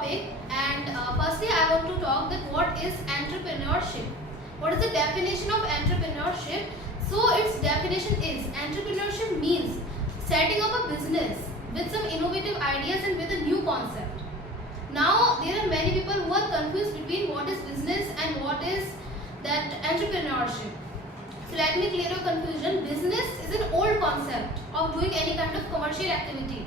topic, and firstly I want to talk that what is entrepreneurship. What is the definition of entrepreneurship? So its definition is entrepreneurship means setting up a business with some innovative ideas and with a new concept. Now there are many people who are confused between what is business and what is that entrepreneurship. So let me clear your confusion. Business is an old concept of doing any kind of commercial activity.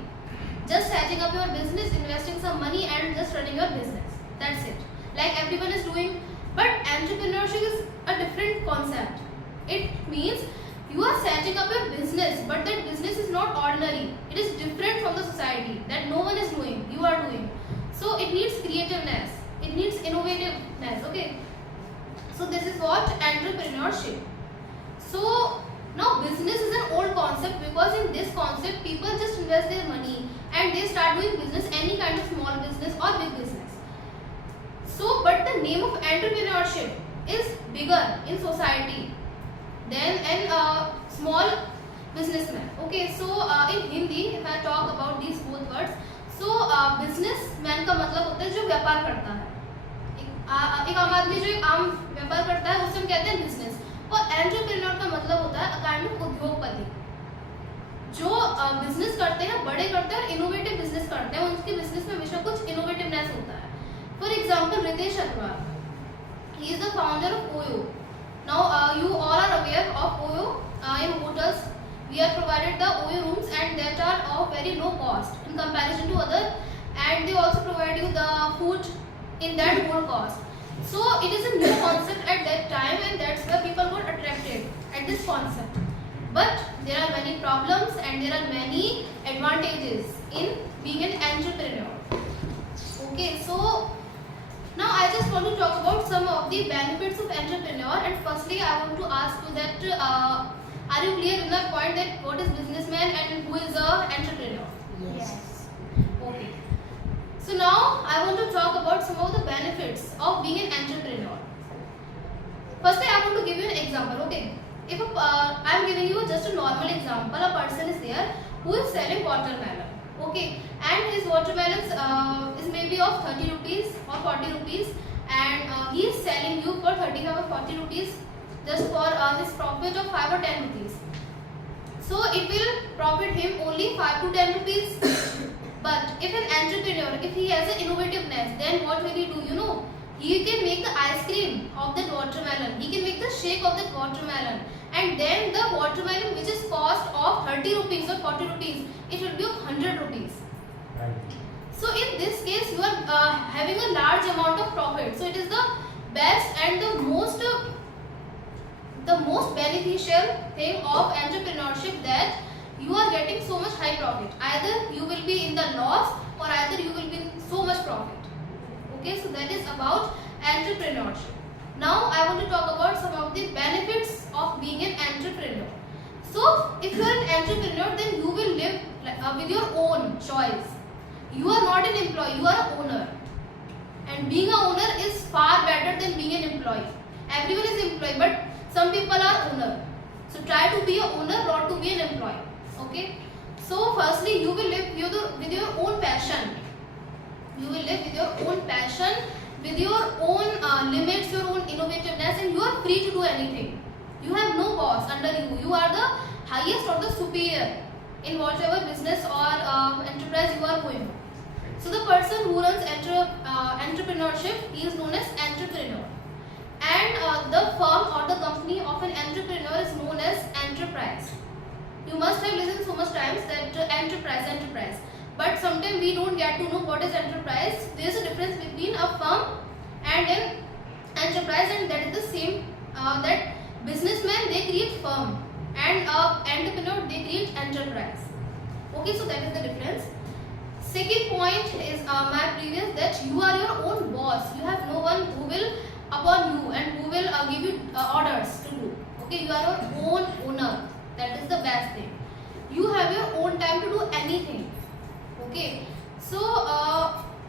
Just setting up your business, investing some money and just running your business. That's it. Like everyone is doing. But entrepreneurship is a different concept. It means you are setting up your business, but that business is not ordinary. It is different from the society that no one is doing. You are doing. So it needs creativeness. It needs innovativeness. Okay. So this is what entrepreneurship. So now business is an old concept because in this concept people just invest their money and they start doing business, any kind of small business or big business. So but the name of entrepreneurship is bigger in society than a small businessman. Okay, so in Hindi if I talk about these both words, so businessman का मतलब होता है जो व्यापार करता है. एक आम आदमी जो एक आम व्यापार करता है उसे हम कहते हैं बिजनेस. और एंटरप्रेन्योर का मतलब होता है काइंड ऑफ उद्योगपति जो बिजनेस करते हैं, बड़े करते हैं और इनोवेटिव बिजनेस करते हैं. उनके बिजनेस में हमेशा कुछ इनोवेटिवनेस होता है. For example Ritesh Agarwal, he is the founder of OYO. Now you all are aware of OYO. In hotels we are provided the OYO rooms and that are of very low cost in comparison to other, and they also provide you the food in that low cost. So it is a new concept at that time and that's why people got attracted at this concept. But there are many problems and there are many advantages in being an entrepreneur. Okay, so now I just want to talk about some of the benefits of entrepreneur, and firstly I want to ask you that are you clear in the point that what is businessman and who is a entrepreneur? Yes. Okay. So now I want to talk about some of the benefits of being an entrepreneur. Firstly, I want to give you an example. Okay, if I am giving you just a normal example, a person is there who is selling watermelon. Okay, and his watermelons is maybe of 30 rupees or 40 rupees, and he is selling you for 35 or 40 rupees just for his profit of 5 or 10 rupees. So it will profit him only 5 to 10 rupees. But if an entrepreneur, if he has an innovativeness, then what will he do? You know, he can make the ice cream of that watermelon. He can make the shake of that watermelon. And then the watermelon which is cost of 30 rupees or 40 rupees, it will be of 100 rupees. Right. So in this case, you are having a large amount of profit. So it is the best and the most beneficial thing of entrepreneurship that you are getting so much high profit. Either you will be in the loss or either you will be in so much profit. Okay, so that is about entrepreneurship. Now I want to talk about some of the benefits of being an entrepreneur. So if you are an entrepreneur, then you will live with your own choice. You are not an employee, you are an owner. And being an owner is far better than being an employee. Everyone is employee, but some people are owner. So try to be an owner, not to be an employee. Okay. So firstly, you will live with your own passion. You will live with your own passion, with your own limits, your own innovativeness, and you are free to do anything. You have no boss under you. You are the highest or the superior in whatever business or enterprise you are going. So the person who runs entrepreneurship, he is known as entrepreneur. And the firm or the company of an entrepreneur is known as enterprise. You must have listened so much times that enterprise. But sometimes we don't get to know what is enterprise. There is a difference between a firm and an enterprise, and that is the same. That businessmen, they create firm, and entrepreneur, they create enterprise. Okay, so that is the difference. Second point is my previous, that you are your own boss. You have no one who will upon you and who will give you orders to do. Okay, you are your own owner. That is the best thing. You have your own time to do anything. Okay, so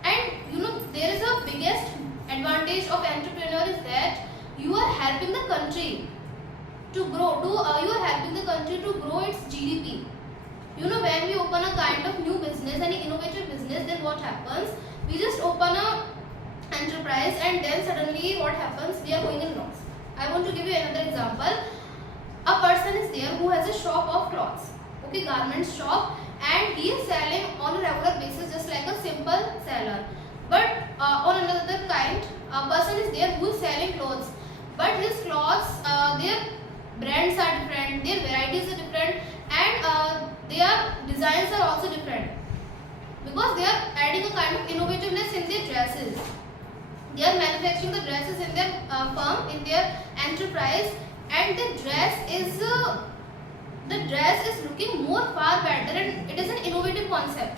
and you know, there is a biggest advantage of entrepreneur is that you are helping the country to grow. You are helping the country to grow its GDP. You know, when we open a kind of new business, any innovative business, then what happens? We just open a enterprise, and then suddenly what happens? We are going in loss. I want to give you another example. A person is there who has a shop of clothes, okay, garment shop, and he is selling on a regular basis just like a simple seller. But on another kind, a person is there who is selling clothes, but his clothes, their brands are different, their varieties are different, and their designs are also different, because they are adding a kind of innovativeness in their dresses. They are manufacturing the dresses in their firm, in their enterprise, and the dress is looking more far better, and it is an innovative concept.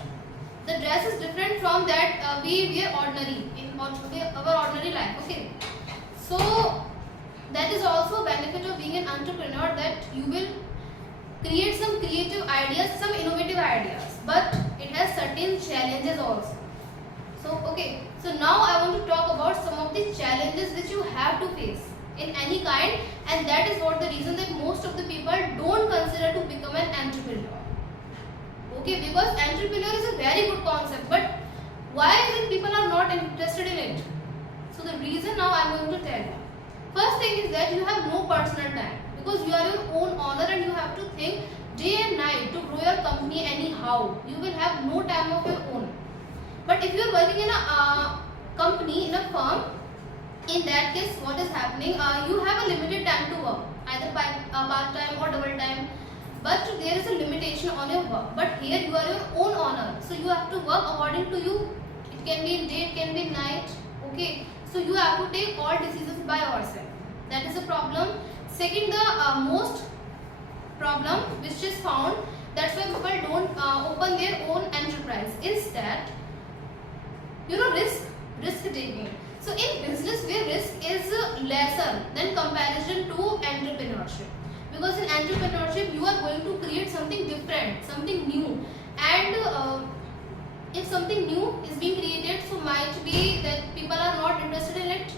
The dress is different from that we wear ordinary in our ordinary life. Okay, so that is also a benefit of being an entrepreneur, that you will create some creative ideas, some innovative ideas, but it has certain challenges also. So okay, so now I want to talk about some of the challenges which you have to face in any kind, and that is what the reason that most of the people don't consider to become an entrepreneur. Okay, because entrepreneur is a very good concept, but why is it people are not interested in it? So the reason now I am going to tell you. First thing is that you have no personal time, because you are your own owner and you have to think day and night to grow your company anyhow. You will have no time of your own. But if you are working in a company, in a firm, in that case what is happening, you have a limited time to work, either part time or double time, but there is a limitation on your work. But here you are your own owner, so you have to work according to you. It can be in day, it can be in night. Okay, so you have to take all decisions by yourself. That is a problem. Second, the most problem which is found, that's why people don't open their own enterprise, is that risk taking. So in business where risk is lesser than comparison to entrepreneurship, because in entrepreneurship you are going to create something different, something new, and if something new is being created, so might be that people are not interested in it,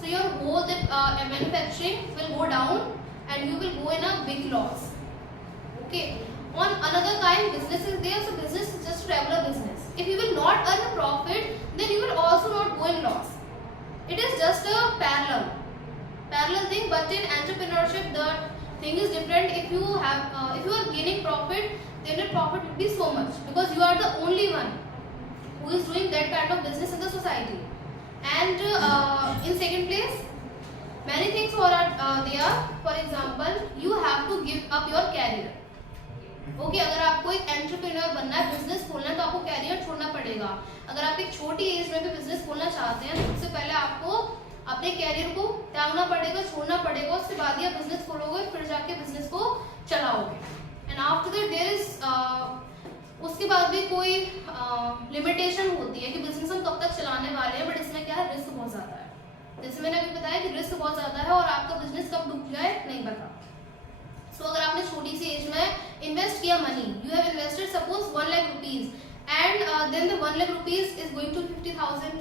so your whole manufacturing will go down and you will go in a big loss. Okay, on another kind, business is there, so business is just regular business. If you will not earn a profit, then you will also not go in loss. It is just a parallel thing, but in entrepreneurship the thing is different. If you are gaining profit, then your profit will be so much, because you are the only one who is doing that kind of business in the society. And in second place, many things are there. For example, you have to give up your career. Okay, अगर आपको एक entrepreneur बनना है, business खोलना है, तो आपको career छोड़ना पड़ेगा. अगर आप एक छोटी एज में भी बिजनेस खोलना चाहते हैं, तो सबसे पहले आपको अपने कैरियर को त्यागना पड़ेगा, छोड़ना पड़ेगा. उसके बाद ही आप बिजनेस खोलोगे, फिर जाके बिजनेस को चलाओगे. And after that there is, उसके बाद भी कोई लिमिटेशन होती है कि बिजनेस हम कब तक चलाने वाले हैं. बट इसमें क्या है, रिस्क बहुत ज़्यादा है. जैसे मैंने अभी बताया कि रिस्क बहुत ज़्यादा है और आपका बिजनेस कब डूब जाए नहीं पता. सो अगर आपने छोटी सी एज में इन्वेस्ट किया money, you have invested suppose 1 lakh rupees, and then the 1 lakh rupees is going to 50,000.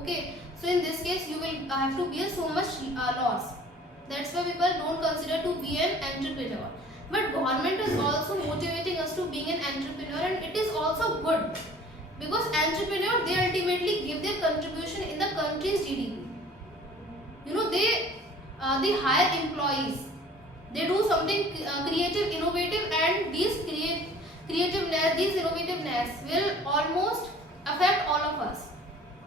Okay, so in this case you will have to bear so much loss. That's why people don't consider to be an entrepreneur. But government is also motivating us to being an entrepreneur, and it is also good, because entrepreneur, they ultimately give their contribution in the country's GDP. They hire employees. They do something creative, innovative, and these creativeness, these innovativeness will almost affect all of us,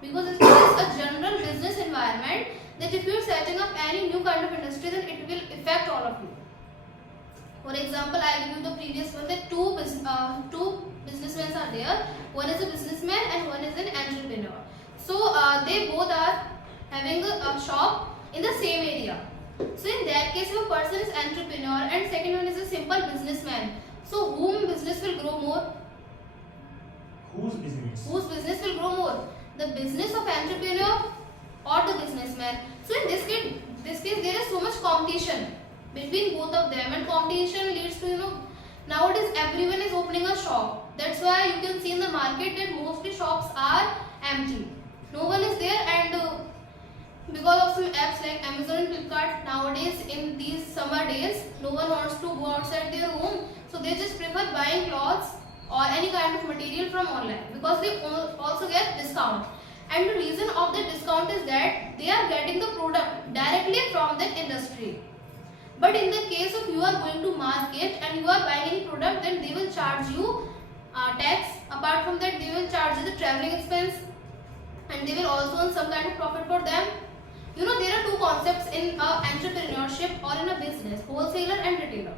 because it is a general business environment that if you are setting up any new kind of industry, then it will affect all of you. For example, I give you the previous one, that two businessmen are there. One is a businessman and one is an entrepreneur. So they both are having a shop in the same area. So in that case, if a person is entrepreneur and second one is a simple businessman, so whom business will grow more? Whose business? Whose business will grow more? The business of entrepreneur or the businessman? So in this case there is so much competition between both of them, and competition leads to, nowadays everyone is opening a shop. That's why you can see in the market that mostly shops are empty. No one is there, and because of some apps like Amazon and Flipkart, nowadays in these summer days, no one wants to go outside their home, so they just prefer buying clothes or any kind of material from online, because they also get discount. and the reason of the discount is that they are getting the product directly from that industry. But in the case of you are going to market and you are buying any product, then they will charge you tax. Apart from that, they will charge you the traveling expense, and they will also earn some kind of profit for them. You know, there are two concepts in entrepreneurship or in a business: wholesaler and retailer.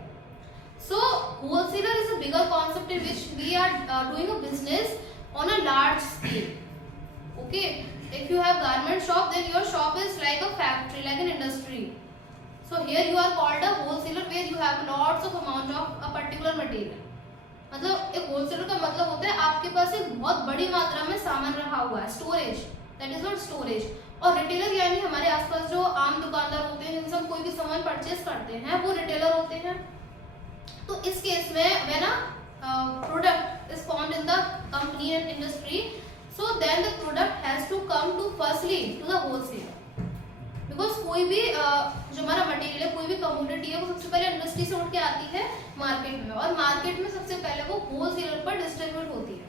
So wholesaler is a bigger concept in which we are doing a business on a large scale. Okay, if you have garment shop, then your shop is like a factory, like an industry. So here you are called a wholesaler, where you have lots of amount of a particular material. मतलब एक wholesaler का मतलब होता है आपके पास एक बहुत बड़ी मात्रा में सामान रखा हुआ है, storage, that is not storage. और रिटेलर यानी हमारे आसपास जो आम दुकानदार होते हैं, जिनसे हम कोई भी सामान परचेज करते हैं, वो रिटेलर होते हैं. तो इस केस में when a product is found in the company and industry, so then the product has to come to firstly to the wholesaler. Because कोई भी जो हमारा मटेरियल है, कोई भी कमोडिटी है, वो सबसे पहले इंडस्ट्री से उठ के आती है मार्केट में, और मार्केट में सबसे पहले वो होलसेलर पर डिस्ट्रीब्यूट होती है,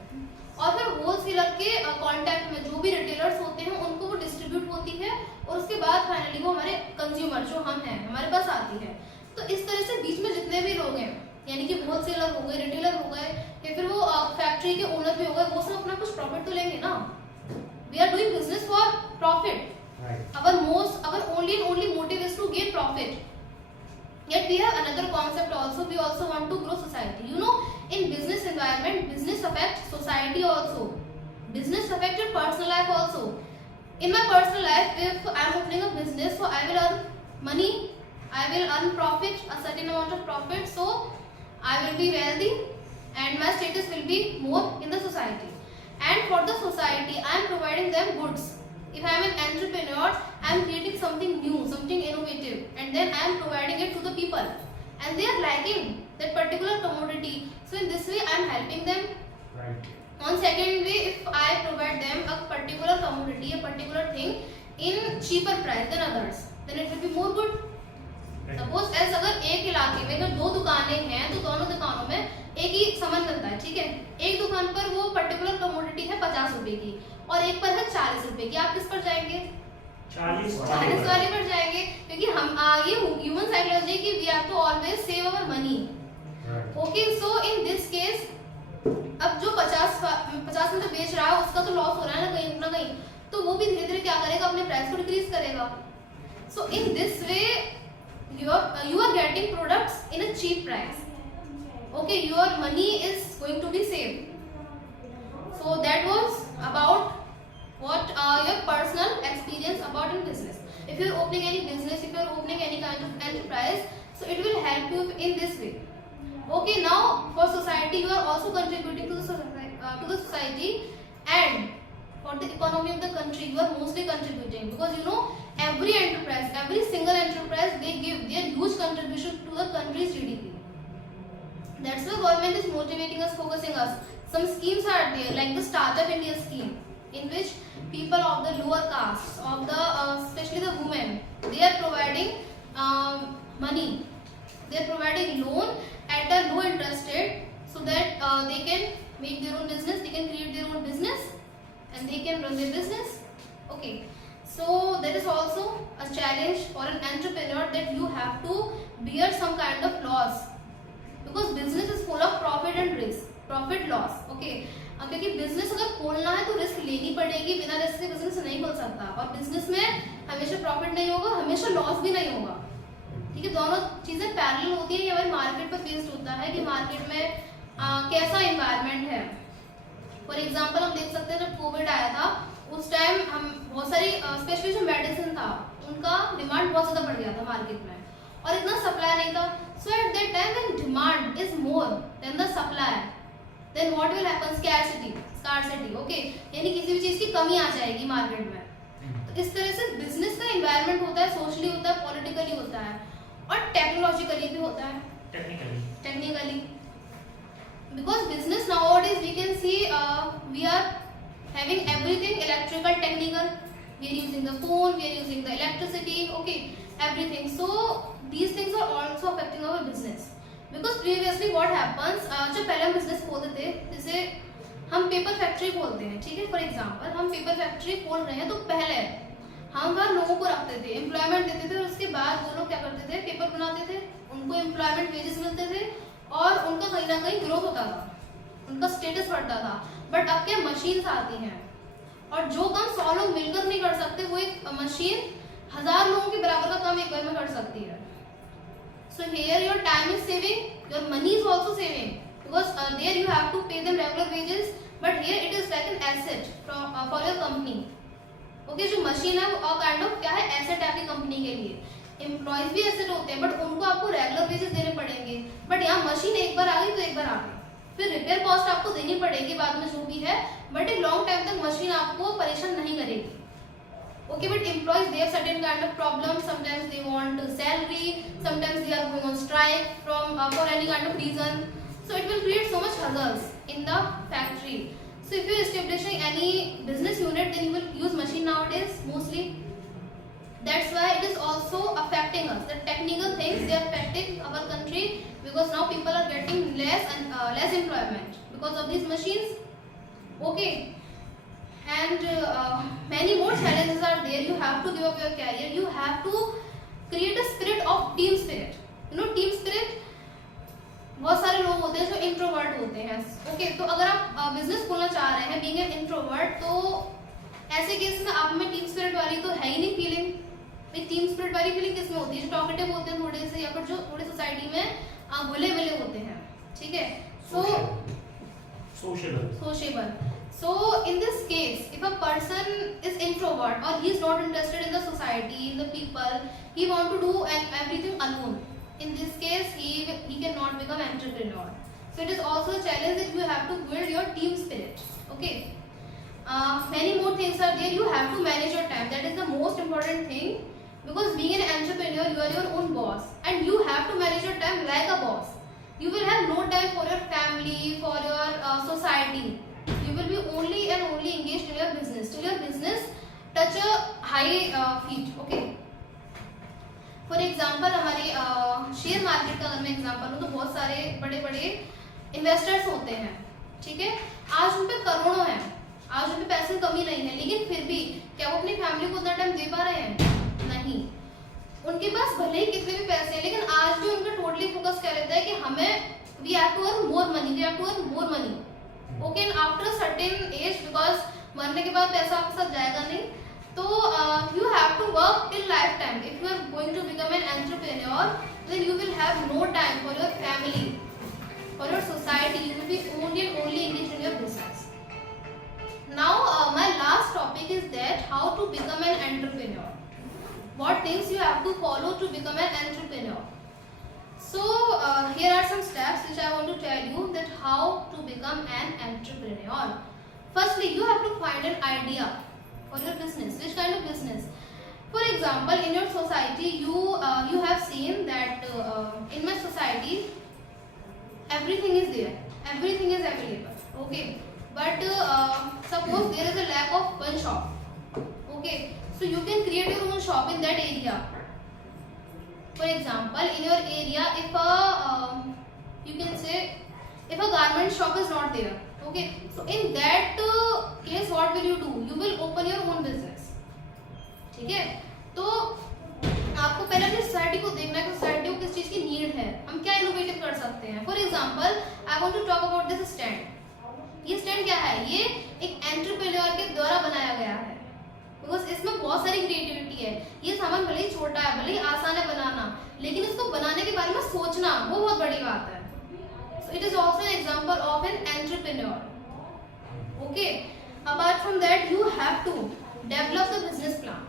और फिर होलसेलर के कांटेक्ट में जो भी रिटेलर्स होते हैं उनको वो डिस्ट्रीब्यूट होती है, और उसके बाद फाइनली वो हमारे कंज्यूमर जो हम हैं हमारे पास आती है. तो इस तरह से बीच में जितने भी लोग हैं, यानी कि होलसेलर हो गए, रिटेलर हो गए, या फिर वो फैक्ट्री के ओनर भी हो गए, वो सब अपना कुछ प्रॉफिट तो लेंगे ना. We are doing business for profit. Our only motive is to gain profit. Yet we have another concept also. We also want to grow society. You know, in business environment, business affects society also. Business affects your personal life also. In my personal life, if I am opening a business, so I will earn money, I will earn profit, a certain amount of profit. So I will be wealthy, and my status will be more in the society. And for the society, I am providing them goods. If I am an entrepreneur, I am creating something new, something innovative, and then I am providing it to the people, and they are liking that particular commodity. So in this way, I am helping them. Right. On second way, if I provide them a particular commodity, a particular thing in cheaper price than others, then it will be more good. Suppose as अगर एक इलाके में अगर दो दुकानें हैं, तो दोनों दुकानों में एक ही सामान मिलता है, ठीक है. एक दुकान पर वो पर्टिकुलर कमोडिटी है 50 रुपए की, और एक पर है 40 रुपए की. आप किस पर जाएंगे? 40 वाले पर जाएंगे, क्योंकि हम ये ह्यूमन साइकोलॉजी की we have to always save our money. Okay, so in this case, अब जो 50 में तो बेच रहा है, उसका तो लॉस हो रहा है ना कहीं ना कहीं, तो वो भी धीरे धीरे क्या करेगा, अपने प्राइस को डिक्रीज करेगा. So in this way you are getting products in a cheap price. Okay, your money is going to be saved. So that was about what your personal experience about in business. If you are opening any business, if you are opening any kind of enterprise, so it will help you in this way. Okay, now for society, you are also contributing to the society, and for the economy of the country, you are mostly contributing, because you know, every enterprise, every single enterprise, they give their huge contribution to the country's GDP. That's why government is motivating us, focusing us. Some schemes are there, like the Startup India scheme, in which people of the lower castes, of the especially the women, they are providing money. They are providing loan at a low interest rate, so that they can make their own business, they can create their own business, and they can run their business. Okay. So that is also a challenge for an entrepreneur, that you have to bear some kind of loss, because business is full of profit and risk, profit loss. Okay, क्योंकि business अगर खोलना है तो risk लेनी पड़ेगी, बिना risk के business नहीं खोल सकता, और बिजनेस में हमेशा प्रॉफिट नहीं होगा, हमेशा लॉस भी नहीं होगा. ठीक है, दोनों चीजें पैरेलल होती है. ये हमारे मार्केट पर बेस्ड होता है कि मार्केट में कैसा इन्वायरमेंट है. फॉर एग्जाम्पल हम देख सकते हैं, जब कोविड आया था, उस टाइम हम बहुत सारी स्पेशली जो मेडिसिन था, उनका डिमांड बहुत ज़्यादा बढ़ गया था मार्केट में, और इतना सप्लाई नहीं था. So at that time when demand is more than the supply, then what will happen? Scarcity. Okay, यानी किसी भी चीज़ की कमी आ जाएगी मार्केट में. तो इस तरह से बिजनेस का इन्वायरमेंट होता है, सोशली होता है, पॉलिटिकली होता है, और टेक्नोलॉजिकली भी होता है. Technically because business nowadays we can see we are having everything electrical, technical. We are using the phone, we are using the electricity, okay, everything. So these things are also affecting our business, because previously what happens, जब पहले हम business खोलते थे, जैसे हम paper factory खोलते हैं, ठीक है, फॉर एग्जांपल हम पेपर फैक्ट्री खोल रहे हैं तो पहले हम वहाँ लोगों को रखते थे, एम्प्लॉयमेंट देते थे और उसके बाद वो लोग क्या करते थे, पेपर बनाते थे, उनको एम्प्लॉयमेंट वेजेस मिलते थे और उनका कहीं ना कहीं ग्रोथ होता था, उनका स्टेटस बढ़ता था। बट अब क्या मशीन्स आती हैं और जो काम 100 लोग मिलकर नहीं कर सकते वो एक मशीन 1000 लोगों के बराबर का काम एक बार में कर सकती है। So here your time is saving, your money is also saving because there you have to pay them regular wages, but here it is like an asset for your company. Okay, जो machine है वो kind of क्या है, asset है आपकी company के लिए। Employees भी एसेट होते हैं बट उनको आपको रेगुलर वेजेस देने पड़ेंगे, बट यहाँ मशीन एक बार आ गई तो एक बार आ गई, फिर रिपेयर कॉस्ट आपको देनी पड़ेगी बाद में जो भी है, बट एक लॉन्ग टाइम तक मशीन आपको परेशान नहीं करेगी। Okay, but employees they have certain kind of problems. Sometimes they want salary, sometimes they are going on strike for any kind of reason. So it will create so much hassles in the factory. So if you are establishing any business unit, then you will use machine nowadays mostly. That's why it is also affecting us. The technical things they are affecting our country because now people are getting less employment because of these machines. Okay. And many more challenges are there. You have to give up your career. You have to create a spirit of team spirit. You know team spirit. बहुत सारे लोग होते हैं जो introvert होते हैं। Okay, तो अगर आप बिजनेस खोलना चाह रहे हैं बीइंग एन इंट्रोवर्ट, तो ऐसे केस में आप में टीम स्पिरिट वाली तो है ही नहीं फीलिंग। भाई टीम स्पिरिट वाली फीलिंग किस में होती है, जो टॉकेटिव होते हैं थोड़े से, या फिर जो थोड़े सोसाइटी में घुले मिले होते हैं, ठीक है। सो sociable. So in this case, if a person is introvert or he is not interested in the society, in the people, he want to do everything alone. In this case, he cannot become entrepreneur. So it is also a challenge that you have to build your team spirit. Okay. Many more things are there. You have to manage your time. That is the most important thing, because being an entrepreneur, you are your own boss, and you have to manage your time like a boss. You will have no time for your family, for your society. You will be only and only engaged in your business till your business touch a high feet. Okay. For example, हमारे share market का अगर मैं example लूँ तो बहुत सारे बड़े बड़े इन्वेस्टर्स होते हैं, ठीक है। आज उन पे करोड़ों हैं, आज उन पे पैसे की कमी नहीं है, लेकिन फिर भी क्या वो अपनी फैमिली को उतना टाइम दे पा रहे हैं? नहीं। उनके पास भले ही कितने भी पैसे हैं, लेकिन आज भी उनका टोटली फोकस क्या रहता है कि हमें we have to earn more money, we have to earn more money. Okay, and after certain age, because मरने के बाद पैसा आपके साथ जाएगा नहीं, तो you have to work till life time. If you are going to become an entrepreneur, then you will have no time for your family, for your society, you will be only and only engaged in your business. Now my last topic is that how to become an entrepreneur, what things you have to follow to become an entrepreneur. So here are some steps which I want to tell you that how to become an entrepreneur. Firstly, you have to find an idea for your business. Which kind of business? For example, in your society, you have seen that in my society everything is there, everything is available. Okay, but suppose there is a lack of one shop. Okay, so you can create your own shop in that area. For example, in your area, if you can say if a garment shop is not there, okay, so in that case what will you do? You will open your own business. ठीक है, तो आपको पहले अपनी society को देखना है कि सोसाइटी को किस चीज की नीड है, हम क्या इनोवेटिव कर सकते हैं। For example, I want to talk about this stand. ये स्टैंड क्या है? ये एक एंटरप्रेन्योर के द्वारा बनाया गया है, बिकॉज इसमें बहुत सारी क्रिएटिविटी है। ये सामान भले ही छोटा है, भले ही आसान है बनाना, लेकिन इसको बनाने के बारे में सोचना वो बहुत बड़ी बात है। So it is also an example of an entrepreneur. Okay, apart from that you have to develop the business plan.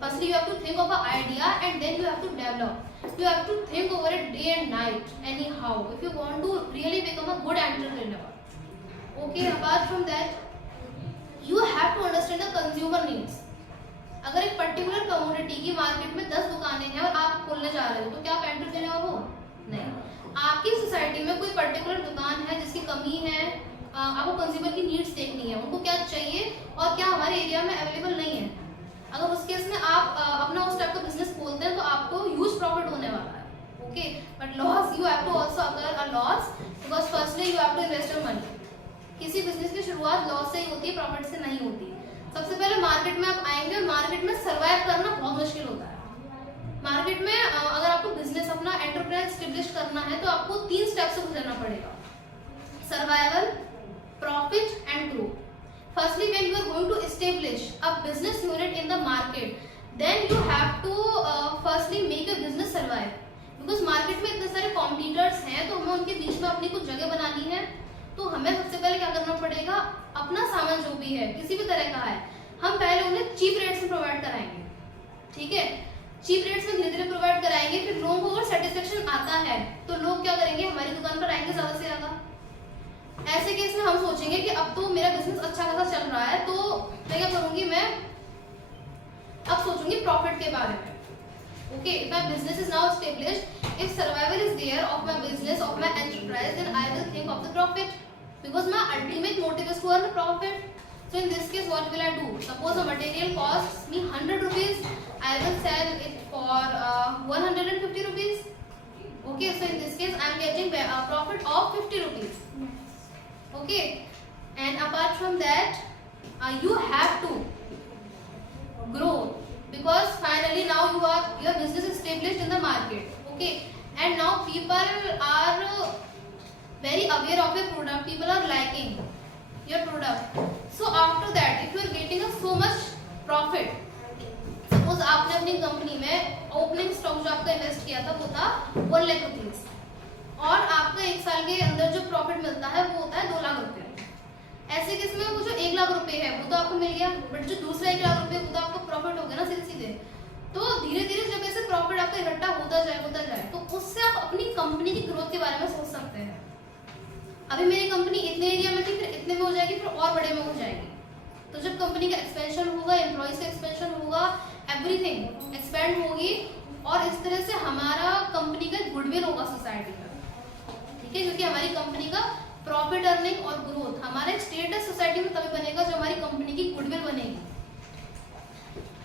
Firstly you have to think of a idea and then you have to develop. You have to think over it day and night anyhow if you want to really become a good entrepreneur. Okay, apart from that, you have to understand the consumer needs. अगर एक particular commodity की market में 10 दुकानें हैं और आप खोलने जा रहे हो, तो क्या आप एंटरप्रेन्योर हो? नहीं। आपकी सोसाइटी में कोई पर्टिकुलर दुकान है जिसकी कमी है, आपको कंज्यूमर की नीड्स देखनी है, उनको क्या चाहिए और क्या हमारे एरिया में अवेलेबल नहीं है। अगर उस केस में आप अपना उस टाइप का बिजनेस खोलते हैं तो आपको ह्यूज प्रॉफिट होने वाला है। Okay, but loss, you have to also occur a loss, because firstly you have to invest your money. किसी बिजनेस की शुरुआत लॉस से ही होती है, प्रॉफिट से नहीं होती। सबसे पहले मार्केट में आप आएंगे और मार्केट में सर्वाइव करना बहुत मुश्किल होता है। मार्केट में अगर आपको बिजनेस अपना एंटरप्राइज एस्टेब्लिश करना है तो आपको 3 स्टेप से गुजरना पड़ेगा, survival, profit and growth. Firstly, when you are going to establish a business unit in the market, then you have to firstly make your business survive. Because market में इतने सारे competitors हैं, तो हमें उनके बीच में अपनी कुछ जगह बनानी है। तो हमें सबसे पहले क्या करना पड़ेगा, अपना सामान जो भी है किसी भी तरह का है, हम पहले उन्हें चीप रेट्स में प्रोवाइड कराएंगे। ठीक है, चीप रेट्स में धीरे धीरे प्रोवाइड कराएंगे। फिर लोगों को अगर सेटिस्फेक्शन आता है तो लोग क्या करेंगे, हमारी दुकान पर आएंगे ज्यादा से ज्यादा। ऐसे केस में हम सोचेंगे कि अब तो मेरा बिजनेस अच्छा खासा चल रहा है, तो मैं क्या करूंगी, मैं अब सोचूंगी प्रॉफिट के बारे में। Okay, if my business is now established, if survival is there of my business, of my enterprise, then I will think of the profit, because my ultimate motive is to earn profit. So in this case, what will I do? Suppose a material costs me 100 rupees, I will sell it for 150 rupees. Okay, so in this case, I am getting a profit of 50 rupees. Okay, and apart from that, you have to grow, because finally now your business is established in the market. Okay, and now people are very aware of your product, people are liking your product. So after that, if you are getting so much profit, suppose आपने अपनी company में opening stock जो आपका invest किया था वो था 1 lakh rupees, और आपका 1 साल के अंदर जो प्रॉफिट मिलता है वो होता है 2 लाख रुपए। ऐसे केस में वो जो 1 लाख रुपए है वो तो आपको मिल गया, बट जो दूसरा 1 लाख रुपए वो तो आपका प्रॉफिट हो गया ना सीधे सीधे। तो धीरे धीरे जब ऐसे प्रॉफिट आपका इकट्ठा होता जाए तो उससे आप अपनी कंपनी की ग्रोथ के बारे में सोच सकते हैं। अभी मेरी कंपनी इतने एरिया में थी, फिर इतने में हो जाएगी, फिर और बड़े में हो जाएगी। तो जब कंपनी का एक्सपेंशन होगा, एम्प्लॉइज का एक्सपेंशन होगा, एवरीथिंग एक्सपेंड होगी, और इस तरह से हमारा कंपनी का गुडविल होगा सोसाइटी में। ठीक है, क्योंकि हमारी कंपनी का प्रॉफिट अर्निंग और ग्रोथ, हमारा स्टेटस सोसाइटी में तभी बनेगा जब हमारी कंपनी की गुडविल बनेगी।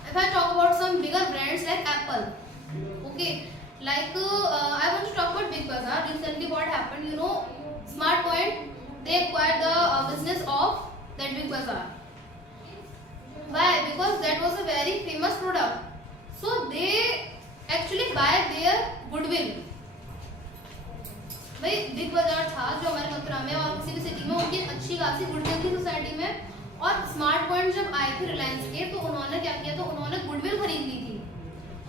If I talk about some bigger brands like Apple, okay, like I want to talk about Big Bazaar. Recently, what happened? You know, Smart Point, they acquired the business of that Big Bazaar. Why? Because that was a very famous product. So they actually buy their goodwill. भाई big बाजार था जो हमारे मथुरा में और किसी भी city में उनकी अच्छी खासी गुडविल थी सोसाइटी में, और स्मार्ट पॉइंट जब आए थे रिलायंस के, तो उन्होंने क्या किया, तो उन्होंने गुडविल खरीद ली थी।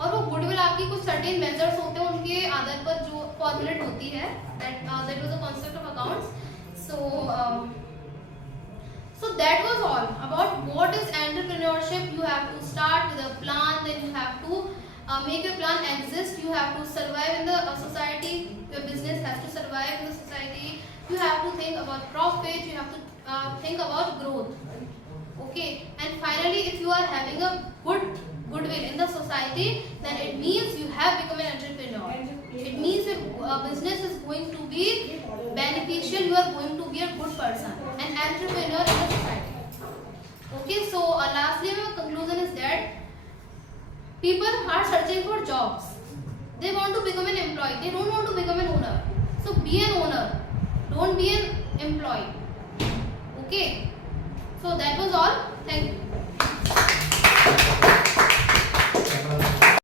और वो गुडविल आपकी कुछ सर्टेन मेजर्स होते हैं उनके आधार पर जो फॉर्मुलेट होती है, that was the concept of accounts. So that was all about what is entrepreneurship. You have to start with a plan, then you have to make your plan exist. You have to survive in the society. Your business has to survive in the society. You have to think about profit. You have to think about growth. Okay, and finally, if you are having a goodwill in the society, then it means you have become an entrepreneur. It means your business is going to be beneficial. You are going to be a good person, an entrepreneur in the society. Okay, so lastly, my conclusion is that people are searching for jobs. They want to become an employee. They don't want to become an owner. So be an owner. Don't be an employee. Okay. So that was all. Thank you.